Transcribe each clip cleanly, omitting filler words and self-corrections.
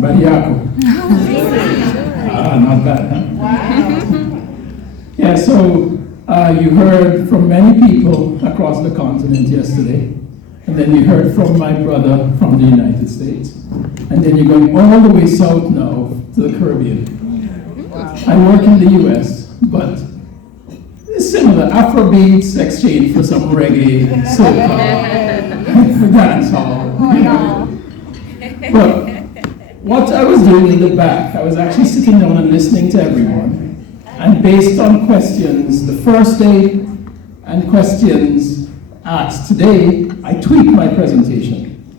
Badiako. Not bad, huh? Wow. Yeah, so you heard from many people across the continent yesterday, and then you heard from my brother from the United States, and then you're going all the way south now to the Caribbean. Wow. I work in the US, but it's similar. Afrobeats exchange for some reggae, soca, dance hall. You know. But what I was doing in the back, I was actually sitting down and listening to everyone. And based on questions the first day and questions asked today, I tweaked my presentation.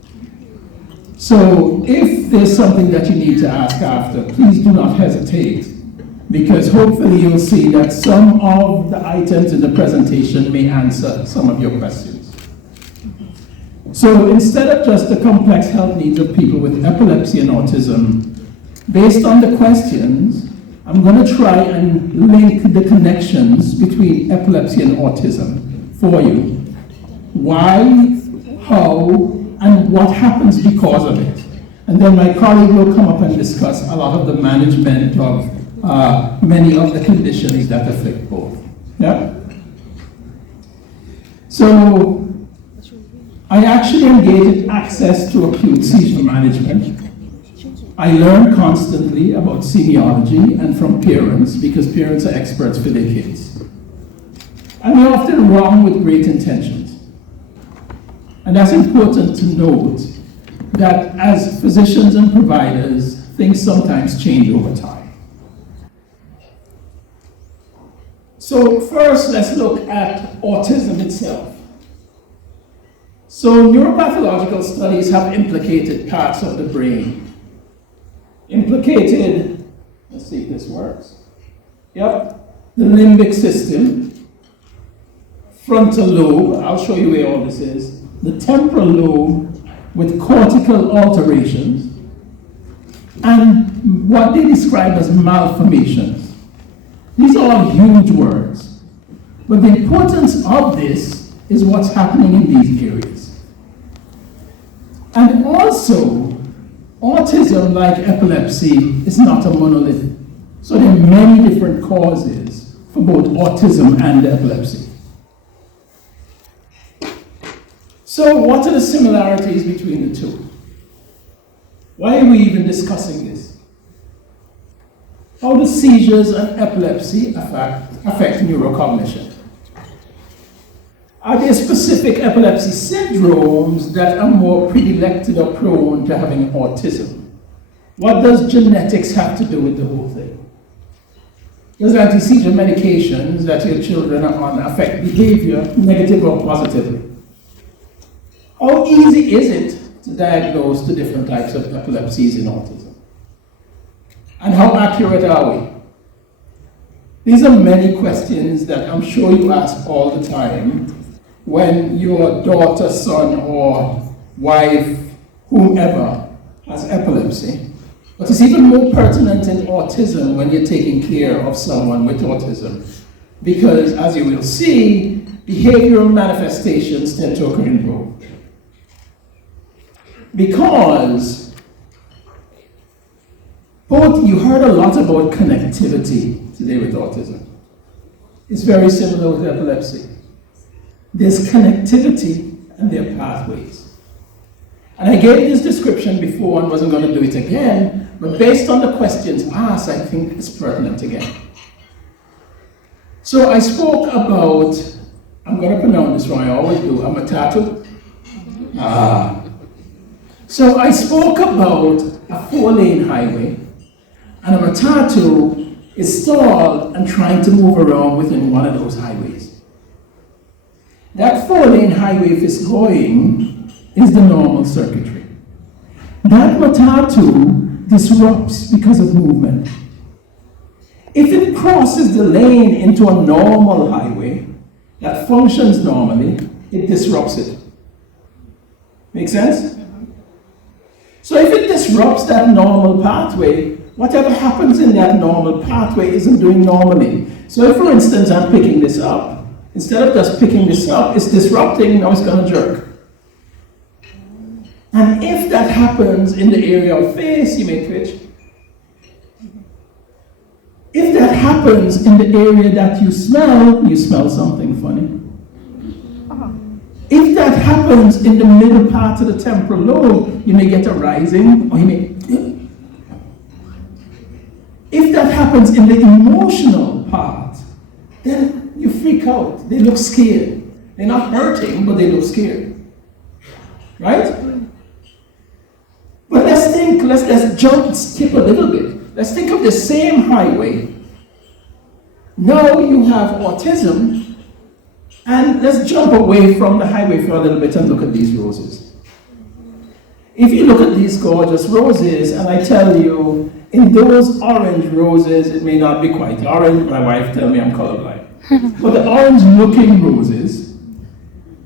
So if there's something that you need to ask after, please do not hesitate, because hopefully you'll see that some of the items in the presentation may answer some of your questions. So instead of just the complex health needs of people with epilepsy and autism, based on the questions, I'm going to try and link the connections between epilepsy and autism for you. Why, how, and what happens because of it. And then my colleague will come up and discuss a lot of the management of many of the conditions that afflict both. Yeah? So, I actually engage in access to acute seizure management. I learn constantly about semiology and from parents, because parents are experts for their kids. And we're often wrong with great intentions. And that's important to note, that as physicians and providers, things sometimes change over time. So first, let's look at autism itself. So neuropathological studies have implicated parts of the brain. Implicated, let's see if this works. Yep, the limbic system, frontal lobe, I'll show you where all this is, the temporal lobe with cortical alterations, and what they describe as malformations. These are all huge words, but the importance of this is what's happening in these areas. And also, autism, like epilepsy, is not a monolith. So there are many different causes for both autism and epilepsy. So what are the similarities between the two? Why are we even discussing this? How do seizures and epilepsy affect neurocognition? Are there specific epilepsy syndromes that are more predilected or prone to having autism? What does genetics have to do with the whole thing? Does anti-seizure medications that your children are on affect behavior, negative or positively? How easy is it to diagnose the different types of epilepsies in autism? And how accurate are we? These are many questions that I'm sure you ask all the time when your daughter, son, or wife, whomever, has epilepsy. But it's even more pertinent in autism when you're taking care of someone with autism. Because, as you will see, behavioral manifestations tend to occur in both. Because you heard a lot about connectivity today with autism. It's very similar with epilepsy. There's connectivity and there are pathways. And I gave this description before and wasn't going to do it again, but based on the questions asked, I think it's pertinent again. So I spoke about, I'm going to pronounce this wrong, I always do, a matatu. So I spoke about a 4-lane highway, and a matatu is stalled and trying to move around within one of those highways. That 4-lane highway, if it's going, is the normal circuitry. That matatu disrupts because of movement. If it crosses the lane into a normal highway that functions normally, it disrupts it. Make sense? So if it disrupts that normal pathway, whatever happens in that normal pathway isn't doing normally. So if, for instance, I'm picking this up, instead of just picking this up, it's disrupting, now it's going to jerk. And if that happens in the area of face, you may twitch. If that happens in the area that you smell something funny. If that happens in the middle part of the temporal lobe, you may get a rising, or you may... If that happens in the emotional part, then you freak out. They look scared. They're not hurting, but they look scared. Right? But let's think, let's jump, skip a little bit. Let's think of the same highway. Now you have autism, and let's jump away from the highway for a little bit and look at these roses. If you look at these gorgeous roses, and I tell you, in those orange roses, it may not be quite orange. My wife tells me I'm colorblind. But the orange-looking roses,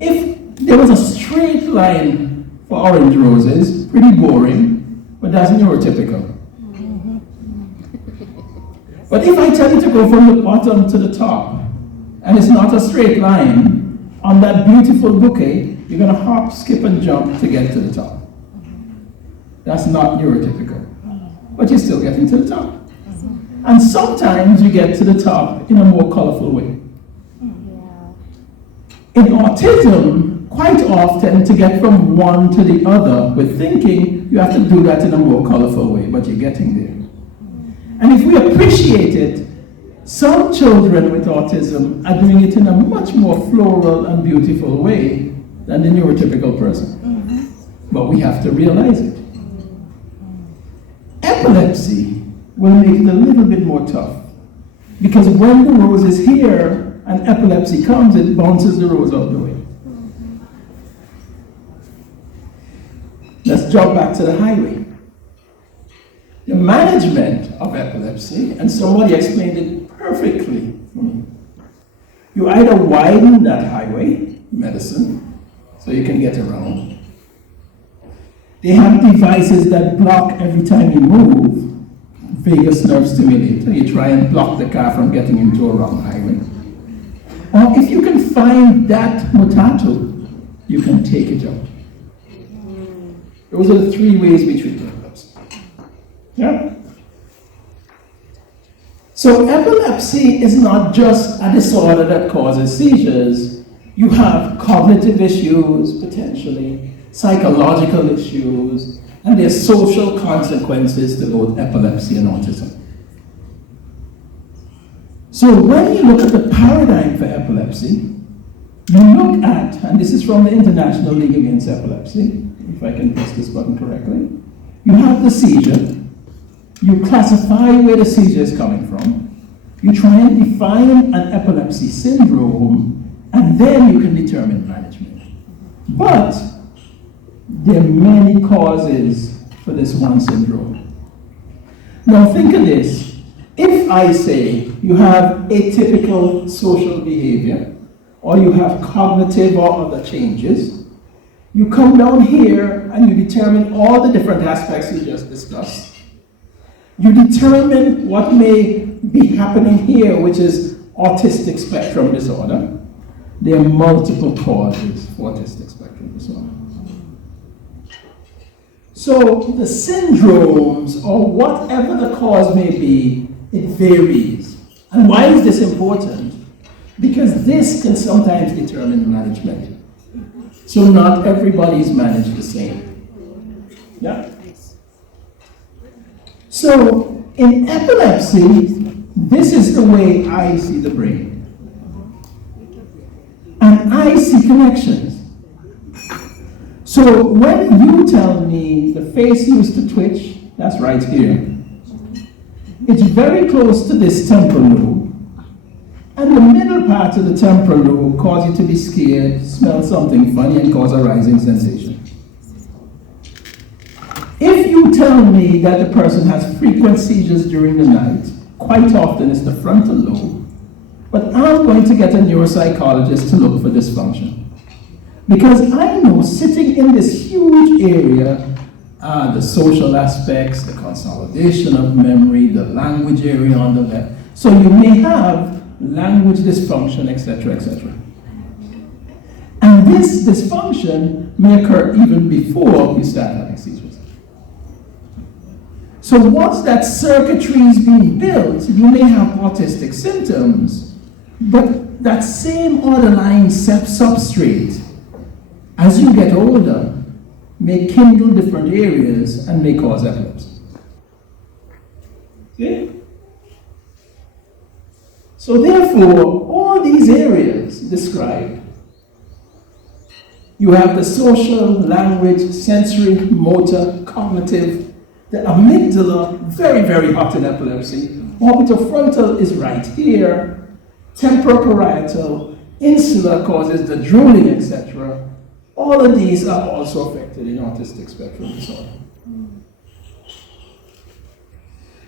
if there was a straight line for orange roses, pretty boring, but that's neurotypical. But if I tell you to go from the bottom to the top, and it's not a straight line, on that beautiful bouquet, you're going to hop, skip, and jump to get to the top. That's not neurotypical. But you're still getting to the top. And sometimes you get to the top in a more colorful way. In autism, quite often to get from one to the other with thinking, you have to do that in a more colorful way, but you're getting there. And if we appreciate it, some children with autism are doing it in a much more floral and beautiful way than the neurotypical person. But we have to realize it. Epilepsy will make it a little bit more tough. Because when the rose is here and epilepsy comes, it bounces the rose out the way. Let's jump back to the highway. The management of epilepsy, and somebody explained it perfectly for me. You either widen that highway, medicine, so you can get around. They have devices that block every time you move, vagus nerve stimulator. You try and block the car from getting into a wrong highway. Or if you can find that mutato, you can take it out. Those are the three ways we treat epilepsy. Yeah? So epilepsy is not just a disorder that causes seizures. You have cognitive issues, potentially, psychological issues, and there's social consequences to both epilepsy and autism. So when you look at the paradigm for epilepsy, you look at, and this is from the International League Against Epilepsy, if I can press this button correctly, you have the seizure, you classify where the seizure is coming from, you try and define an epilepsy syndrome, and then you can determine management. But there are many causes for this one syndrome. Now think of this. If I say you have atypical social behavior, or you have cognitive or other changes, you come down here and you determine all the different aspects we just discussed. You determine what may be happening here, which is autistic spectrum disorder. There are multiple causes for autistic spectrum disorder. So the syndromes, or whatever the cause may be, it varies. And why is this important? Because this can sometimes determine management. So not everybody is managed the same. Yeah? So in epilepsy, this is the way I see the brain. And I see connections. So when you tell me the face used to twitch, that's right here. It's very close to this temporal lobe. And the middle part of the temporal lobe cause you to be scared, smell something funny, and cause a rising sensation. If you tell me that the person has frequent seizures during the night, quite often it's the frontal lobe, but I'm going to get a neuropsychologist to look for dysfunction. Because I know sitting in this huge area, the social aspects, the consolidation of memory, the language area on the left, so you may have language dysfunction, etc., etc. And And this dysfunction may occur even before you start having seizures. So once that circuitry is being built, you may have autistic symptoms, but that same underlying substrate, as you get older, may kindle different areas and may cause epilepsy. Okay? So therefore, all these areas described, you have the social, language, sensory, motor, cognitive, the amygdala, very, very hot in epilepsy. Orbitofrontal is right here. Temporoparietal, insula causes the drooling, etc. All of these are also affected in autistic spectrum disorder.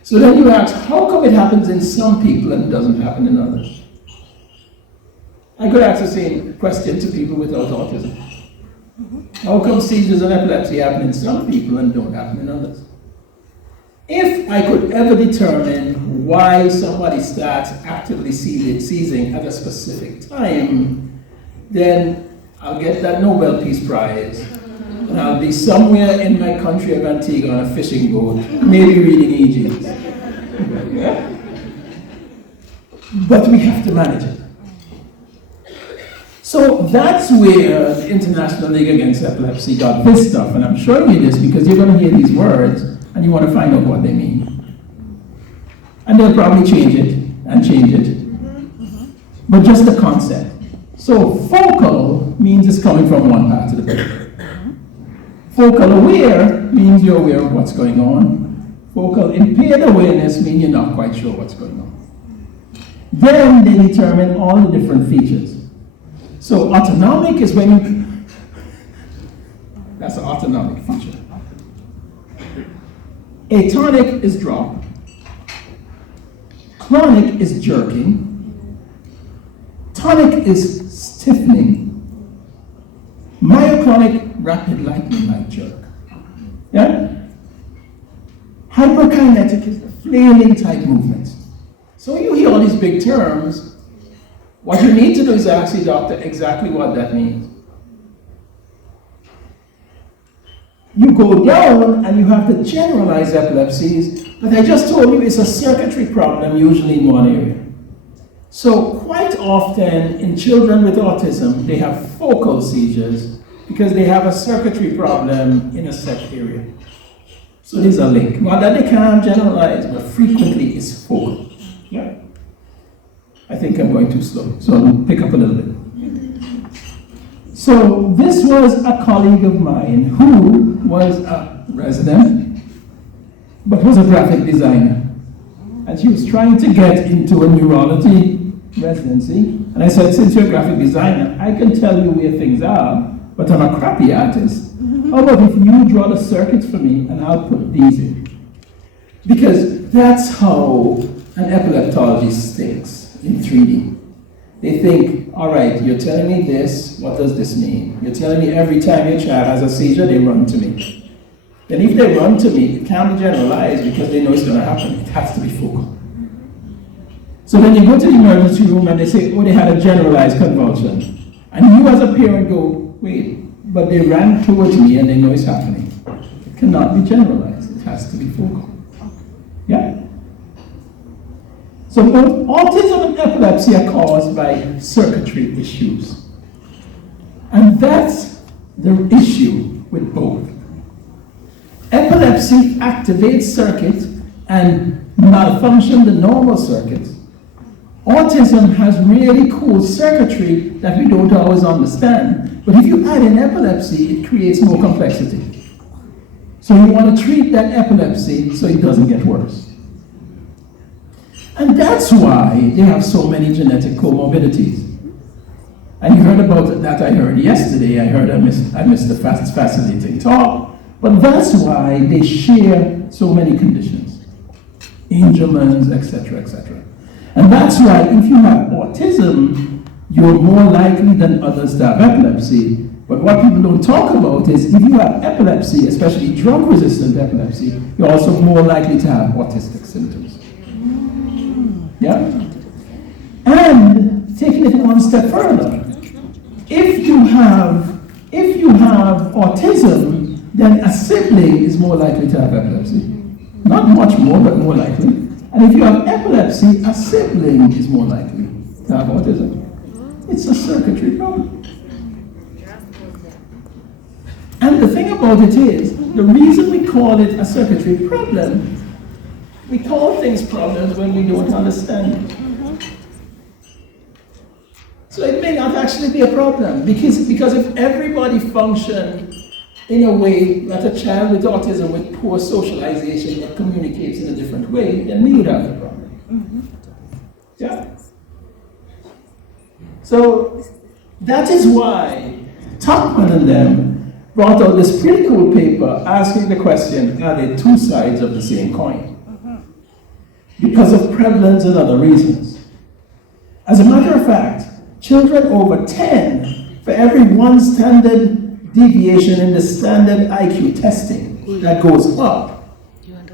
So then you ask, how come it happens in some people and doesn't happen in others? I could ask the same question to people without autism. How come seizures and epilepsy happen in some people and don't happen in others? If I could ever determine why somebody starts actively seizing at a specific time, then I'll get that Nobel Peace Prize. And I'll be somewhere in my country of Antigua on a fishing boat, maybe reading EGs. Yeah? But we have to manage it. So that's where the International League Against Epilepsy got this stuff. And I'm showing you this because you're going to hear these words and you want to find out what they mean. And they'll probably change it and change it. But just the concept. So focal means it's coming from one part of the brain. Focal aware means you're aware of what's going on. Focal impaired awareness means you're not quite sure what's going on. Then they determine all the different features. So autonomic is when you, that's an autonomic feature. Atonic is drop. Clonic is jerking. Tonic is stiffening. Myoclonic, rapid lightning-like jerk. Yeah? Hyperkinetic is the flailing type movements. So you hear all these big terms. What you need to do is ask your doctor exactly what that means. You go down and you have the generalized epilepsies, but I just told you it's a circuitry problem, usually in one area. So quite often in children with autism, they have focal seizures because they have a circuitry problem in a set area. So there's a link. Not that they can't generalize, but frequently it's focal. Yeah. I think I'm going too slow, so I'll pick up a little bit. So this was a colleague of mine who was a resident, but was a graphic designer. And she was trying to get into a neurology residency. And I said, since you're a graphic designer, I can tell you where things are, but I'm a crappy artist. How about if you draw the circuits for me and I'll put these in? Because that's how an epileptologist thinks in 3D. They think, all right, you're telling me this, what does this mean? You're telling me every time your child has a seizure, they run to me. Then if they run to me, it can't be generalized because they know it's going to happen. It has to be focal. So then you go to the emergency room and they say, oh, they had a generalized convulsion. And you as a parent go, wait, but they ran towards me and they know it's happening. It cannot be generalized. It has to be focal. Yeah? So both autism and epilepsy are caused by circuitry issues. And that's the issue with both. Epilepsy activates circuits and malfunctions the normal circuits. Autism has really cool circuitry that we don't always understand. But if you add in epilepsy, it creates more complexity. So you want to treat that epilepsy so it doesn't get worse. And that's why they have so many genetic comorbidities. And you heard about that, I heard yesterday. I missed the fascinating talk. But that's why they share so many conditions. Angelman's, etc., etc. And that's why if you have autism, you're more likely than others to have epilepsy. But what people don't talk about is if you have epilepsy, especially drug-resistant epilepsy, you're also more likely to have autistic symptoms. Yeah? And taking it one step further, if you have autism, then a sibling is more likely to have epilepsy. Not much more, but more likely. And if you have epilepsy, a sibling is more likely to have autism. It's a circuitry problem. And the thing about it is, the reason we call it a circuitry problem, we call things problems when we don't understand. So it may not actually be a problem, because if everybody functioned in a way that a child with autism with poor socialization that communicates in a different way, then we would have the problem. Yeah. So that is why Tuckman and them brought out this pretty cool paper asking the question, are they two sides of the same coin? Because of prevalence and other reasons. As a matter of fact, children over 10, for every one standard deviation in the standard IQ testing that goes up,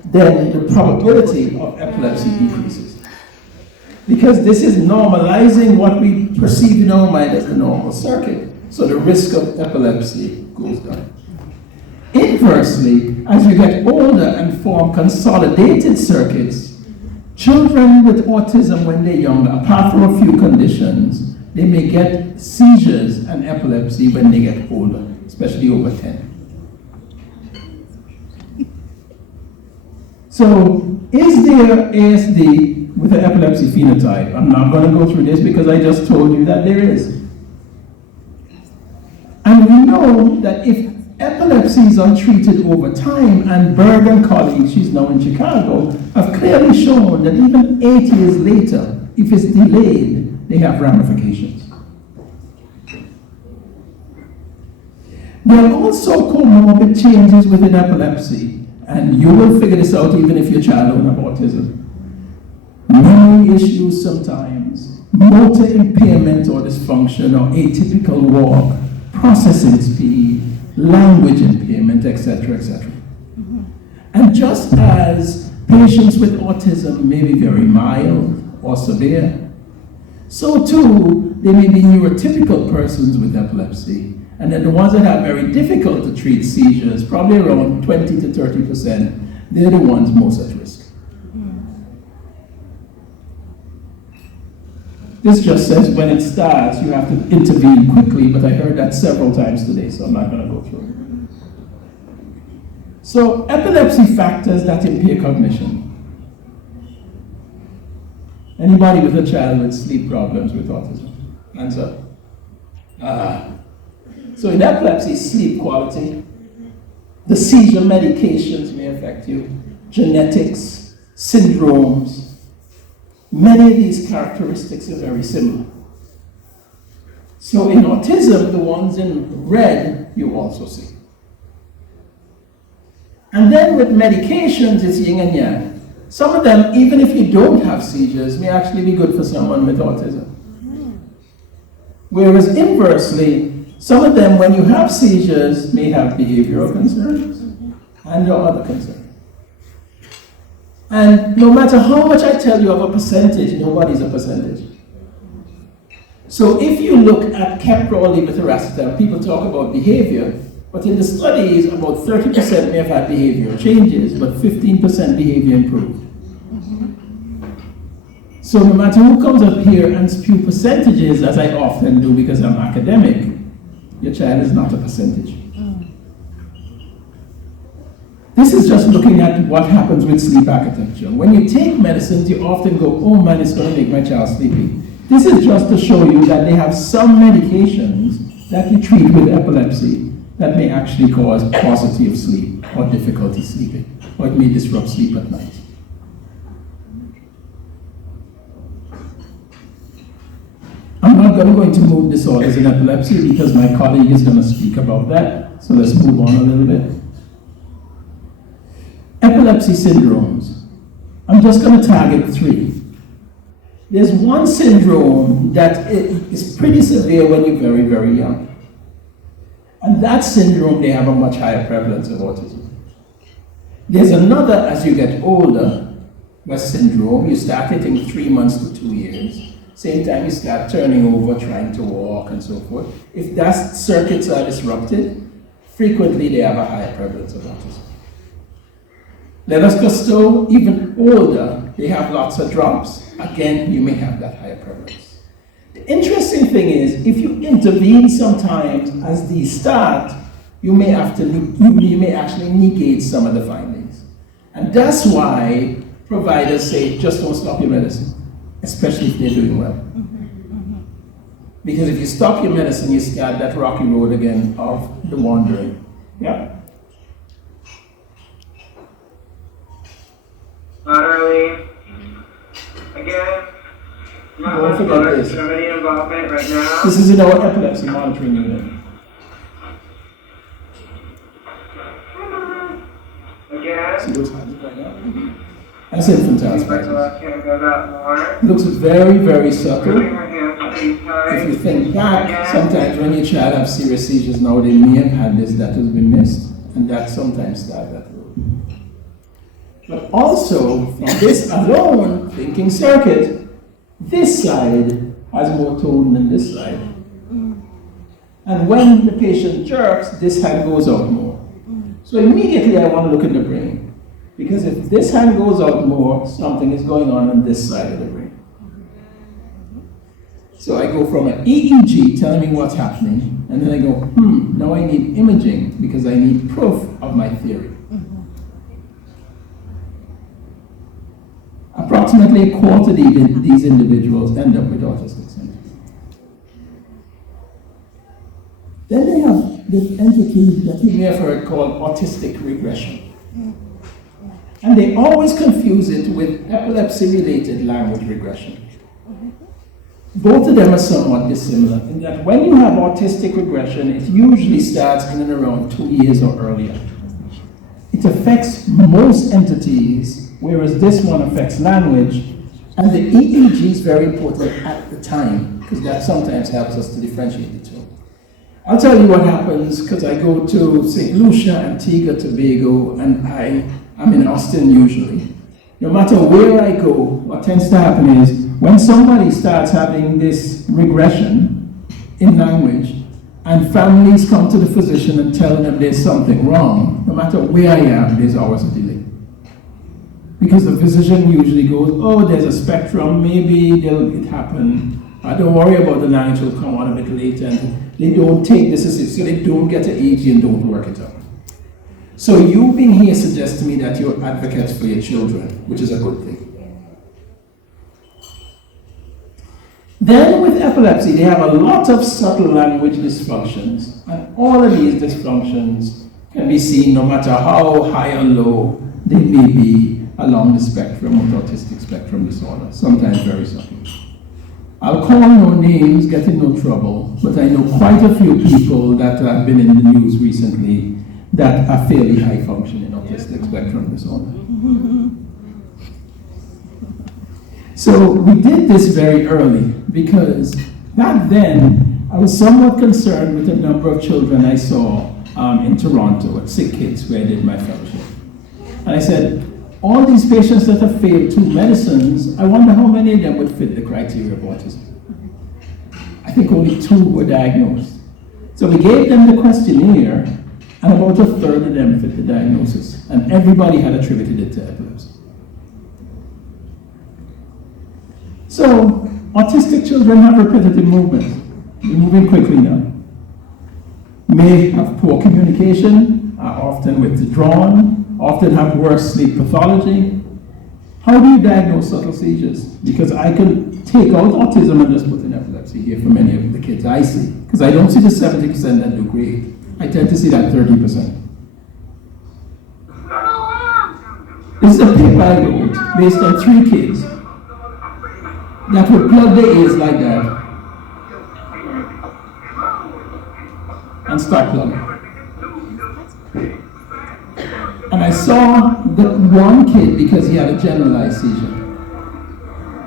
then the probability of epilepsy decreases. Because this is normalizing what we perceive in our mind as the normal circuit. So the risk of epilepsy goes down. Inversely, as you get older and form consolidated circuits, children with autism when they're younger, apart from a few conditions, they may get seizures and epilepsy when they get older, especially over 10. So, is there ASD with an epilepsy phenotype? I'm not going to go through this because I just told you that there is. And we know that if epilepsy is untreated over time, and Berg and colleagues, she's now in Chicago, have clearly shown that even 8 years later, if it's delayed, they have ramifications. There are also comorbid changes within epilepsy, and you will figure this out even if your child don't have autism. Memory issues sometimes, motor impairment or dysfunction or atypical walk, processing speed, language impairment, etc., etc. And just as patients with autism may be very mild or severe, so too they may be neurotypical persons with epilepsy. And then the ones that have very difficult to treat seizures, probably around 20 to 30%, they're the ones most at risk. This just says when it starts, you have to intervene quickly, but I heard that several times today, so I'm not going to go through it. So, epilepsy factors that impair cognition. Anybody with a child with sleep problems with autism? Hands up. So in epilepsy, sleep quality, the seizure medications may affect you, genetics, syndromes. Many of these characteristics are very similar. So in autism, the ones in red, you also see. And then with medications, it's yin and yang. Some of them, even if you don't have seizures, may actually be good for someone with autism. Whereas inversely, some of them, when you have seizures, may have behavioral concerns and your other concerns. And no matter how much I tell you of a percentage, nobody's a percentage. So if you look at Keppra or levetiracetam, people talk about behavior, but in the studies, about 30% may have had behavioral changes, but 15% behavior improved. So no matter who comes up here and spew percentages, as I often do because I'm academic, your child is not a percentage. This is just looking at what happens with sleep architecture. When you take medicines, you often go, oh man, it's going to make my child sleepy. This is just to show you that they have some medications that you treat with epilepsy that may actually cause paucity of sleep or difficulty sleeping, or it may disrupt sleep at night. I'm not going to move disorders in epilepsy because my colleague is going to speak about that. So let's move on a little bit. Epilepsy syndromes. I'm just going to target 3. There's one syndrome that is pretty severe when you're very, very young. And that syndrome, they have a much higher prevalence of autism. There's another as you get older, West syndrome. You start getting 3 months to 2 years. same time you start turning over, trying to walk and so forth. If that circuits are disrupted, frequently they have a higher prevalence of autism. Let us just go even older, they have lots of drops. Again, you may have that higher prevalence. The interesting thing is, if you intervene sometimes as these start, you may actually negate some of the findings. And that's why providers say, just don't stop your medicine, especially if they're doing well. Because if you stop your medicine, you start that rocky road again of the wandering. Yeah? Laterally, again, Don't forget this. extremity involvement right now. This is in our epilepsy monitoring unit. Again, See those hands right now? That's infantile seems like the spasms. left hand goes out more. It looks very, very subtle. Moving her hands pretty tight. If you think back, sometimes when your child has serious seizures now, they may have had this that has been missed, and that sometimes starts that road. But also, from this alone, thinking circuit, this side has more tone than this side. And when the patient jerks, this hand goes out more. So immediately I want to look at the brain. Because if this hand goes out more, something is going on this side of the brain. So I go from an EEG telling me what's happening, and then I go, now I need imaging because I need proof of my theory. Approximately a quarter of these individuals end up with autistic symptoms. Then they have this entity that you may have heard called autistic regression. And they always confuse it with epilepsy-related language regression. Both of them are somewhat dissimilar in that when you have autistic regression, it usually starts in and around 2 years or earlier. It affects most entities, whereas this one affects language, and the EEG is very important at the time, because that sometimes helps us to differentiate the two. I'll tell you what happens, because I go to St. Lucia, Antigua, Tobago, and I'm in Austin usually. No matter where I go, what tends to happen is, when somebody starts having this regression in language, and families come to the physician and tell them there's something wrong, no matter where I am, there's always a delay. Because the physician usually goes, oh, there's a spectrum, maybe it happen. Don't worry about the language, will come on a bit later. And they don't take this as so they don't get an EEG and don't work it out. So you being here suggests to me that you're advocates for your children, which is a good thing. Then with epilepsy, they have a lot of subtle language dysfunctions, and all of these dysfunctions can be seen no matter how high or low they may be along the spectrum of autistic spectrum disorder, sometimes very subtle. I'll call no names, get in no trouble, but I know quite a few people that have been in the news recently that are fairly high functioning autistic spectrum disorder. So we did this very early because back then I was somewhat concerned with the number of children I saw in Toronto at Sick Kids where I did my fellowship. And I said, all these patients that have failed 2 medicines, I wonder how many of them would fit the criteria of autism. I think only 2 were diagnosed. So we gave them the questionnaire, and about a third of them fit the diagnosis, and everybody had attributed it to epilepsy. So, autistic children have repetitive movement. They're moving quickly now. May have poor communication, are often withdrawn, often have worse sleep pathology. How do you diagnose subtle seizures? Because I can take out autism and just put in epilepsy here for many of the kids I see. Because I don't see the 70% that do great. I tend to see that 30%. This is a paper I wrote based on 3 kids that would plug their ears like that and start plugging. And I saw the one kid because he had a generalized seizure.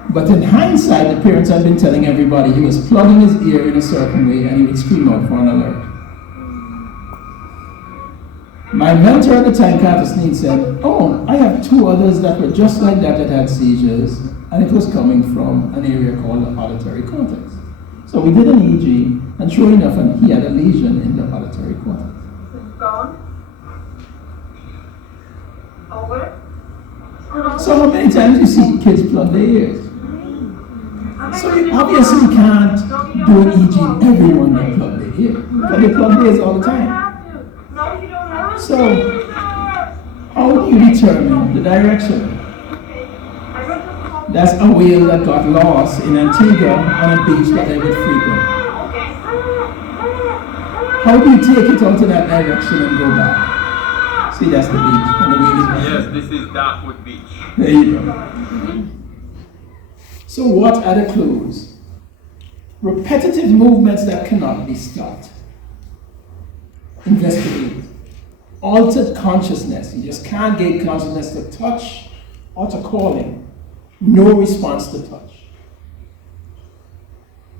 But in hindsight, the parents had been telling everybody he was plugging his ear in a certain way and he would scream out for an alert. My mentor at the time, Carter Sneed, said, oh, I have 2 others that were just like that had seizures, and and it was coming from an area called the auditory cortex. So we did an EEG, and sure enough, he had a lesion in the auditory cortex. It's gone. Over. So how many times you see kids plug their ears? So you obviously can't do an EEG in everyone that plug their ears, but they plug theirs all the time. So how do you determine the direction? That's a whale that got lost in Antigua on a beach that they would frequent. How do you take it out to that direction and go back? See, that's the beach, and the whale is back. Yes, this is Darkwood Beach. There you go. So what are the clues? Repetitive movements that cannot be stopped. Investigate. Altered consciousness. You just can't get consciousness to touch or to calling. No response to touch.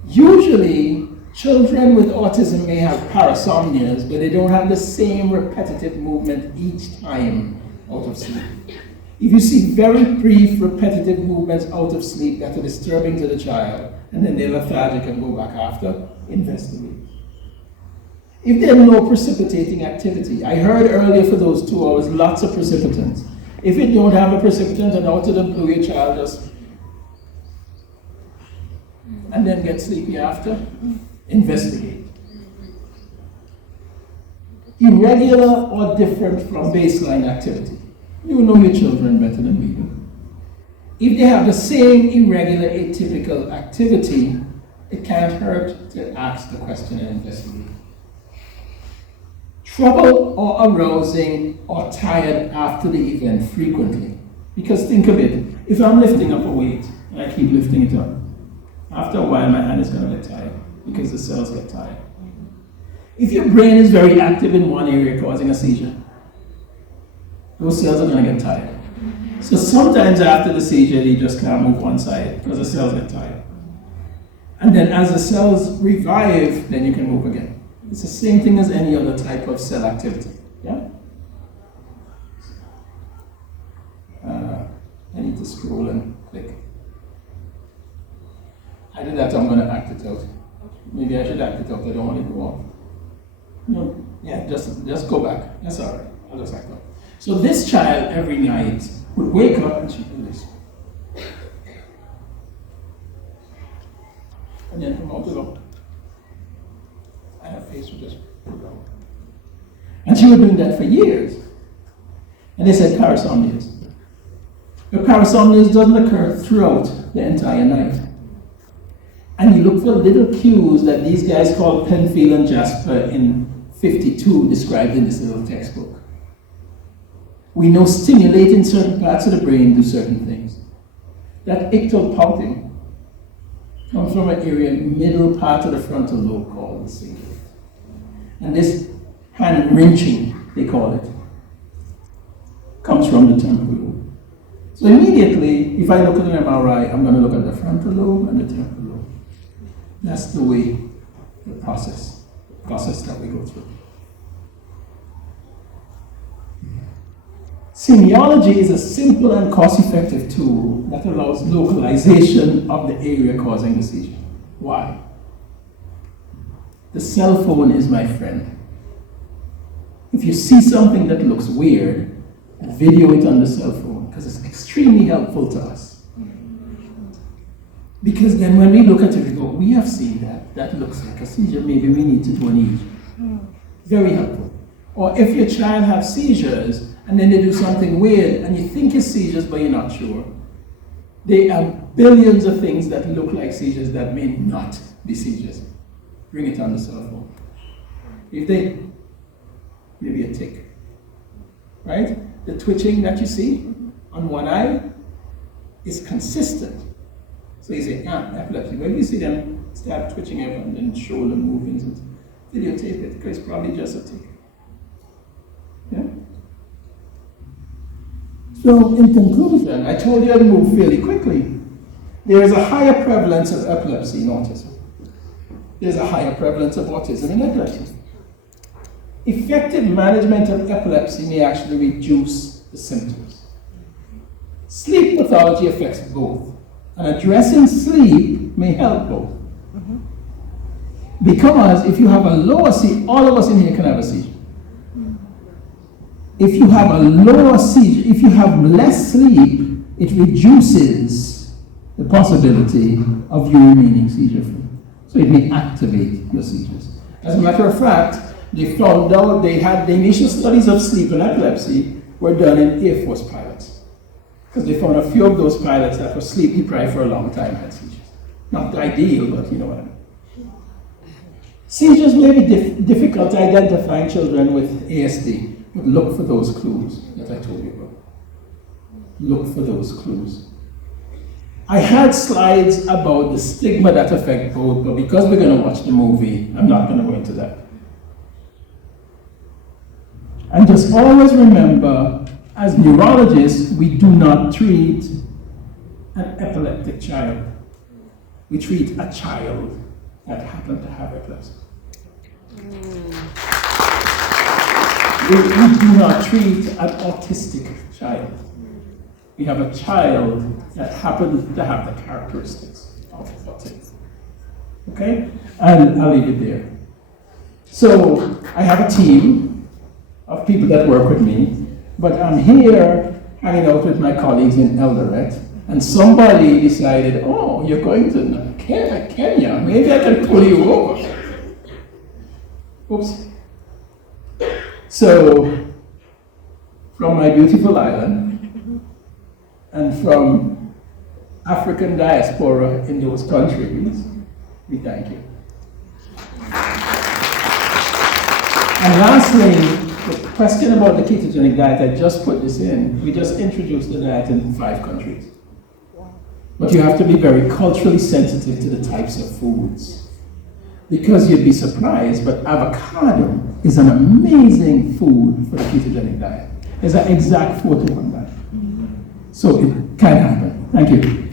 Usually, children with autism may have parasomnias, but they don't have the same repetitive movement each time out of sleep. If you see very brief repetitive movements out of sleep that are disturbing to the child, and then they're lethargic and go back after, investigate. If there's no precipitating activity, I heard earlier for those 2 hours, lots of precipitants. If you don't have a precipitant and out of the blue, your child just, and then get sleepy after, investigate. Irregular or different from baseline activity. You know your children better than we do. If they have the same irregular, atypical activity, it can't hurt to ask the question and investigate. Trouble or arousing or tired after the event frequently. Because think of it, if I'm lifting up a weight and I keep lifting it up, after a while my hand is going to get tired because the cells get tired. If your brain is very active in one area causing a seizure, those cells are going to get tired. So sometimes after the seizure, you just can't move one side because the cells get tired. And then as the cells revive, then you can move again. It's the same thing as any other type of cell activity. Yeah? I need to scroll and click. I did that, I'm going to act it out. Maybe I should act it out, I don't want to go on. No, yeah, just go back. That's all right. I'll just act out. So this child every night would wake up and she'd do this. And then come out to go. And her face would just pull down. And she was doing that for years. And they said parasomnias. But parasomnias doesn't occur throughout the entire night. And you look for little cues that these guys called Penfield and Jasper in 52 described in this little textbook. We know stimulating certain parts of the brain do certain things. That ictal pouting comes from an area middle part of the frontal lobe called the cingulate. And this hand wrenching, they call it, comes from the temporal lobe. So immediately, if I look at an MRI, I'm going to look at the frontal lobe and the temporal lobe. That's the way, the process that we go through. Semiology is a simple and cost-effective tool that allows localization of the area causing the seizure. Why? The cell phone is my friend. If you see something that looks weird, video it on the cell phone, because it's extremely helpful to us. Because then when we look at it, we go, we have seen that. That looks like a seizure. Maybe we need to do an EEG. Very helpful. Or if your child has seizures, and then they do something weird, and you think it's seizures, but you're not sure. There are billions of things that look like seizures that may not be seizures. Bring it on the cell phone. If they, maybe a tick, right? The twitching that you see on one eye is consistent. So you say, epilepsy. When you see them start twitching everyone and shoulder movements, videotape it, because it's probably just a tick. Yeah? So, in conclusion, I told you I'd move fairly quickly. There is a higher prevalence of epilepsy in autism. There's a higher prevalence of autism in epilepsy. Effective management of epilepsy may actually reduce the symptoms. Sleep pathology affects both. And addressing sleep may help both. Because if you have a lower seizure, all of us in here can have a seizure. If you have a lower seizure, if you have less sleep, it reduces the possibility of you remaining seizure-free. So it may activate your seizures. As a matter of fact, they found out the initial studies of sleep and epilepsy were done in Air Force pilots. Because they found a few of those pilots that were sleep deprived for a long time had seizures. Not ideal, but you know what I mean. Seizures may be difficult to identify in children with ASD, but look for those clues that I told you about. Look for those clues. I had slides about the stigma that affect both, but because we're going to watch the movie, I'm not going to go into that. And just always remember, as neurologists, we do not treat an epileptic child. We treat a child that happened to have epilepsy. We do not treat an autistic child. We have a child that happens to have the characteristics of autism. Okay? And I'll leave it there. So I have a team of people that work with me, but I'm here hanging out with my colleagues in Eldoret, and somebody decided, oh, you're going to Kenya, maybe I can pull you over. Oops. So, from my beautiful island, and from African diaspora in those countries, we thank you. And lastly, the question about the ketogenic diet, I just put this in. We just introduced the diet in 5 countries. But you have to be very culturally sensitive to the types of foods. Because you'd be surprised, but avocado is an amazing food for the ketogenic diet. It's an exact 4-to-1 diet. So it can happen. Thank you.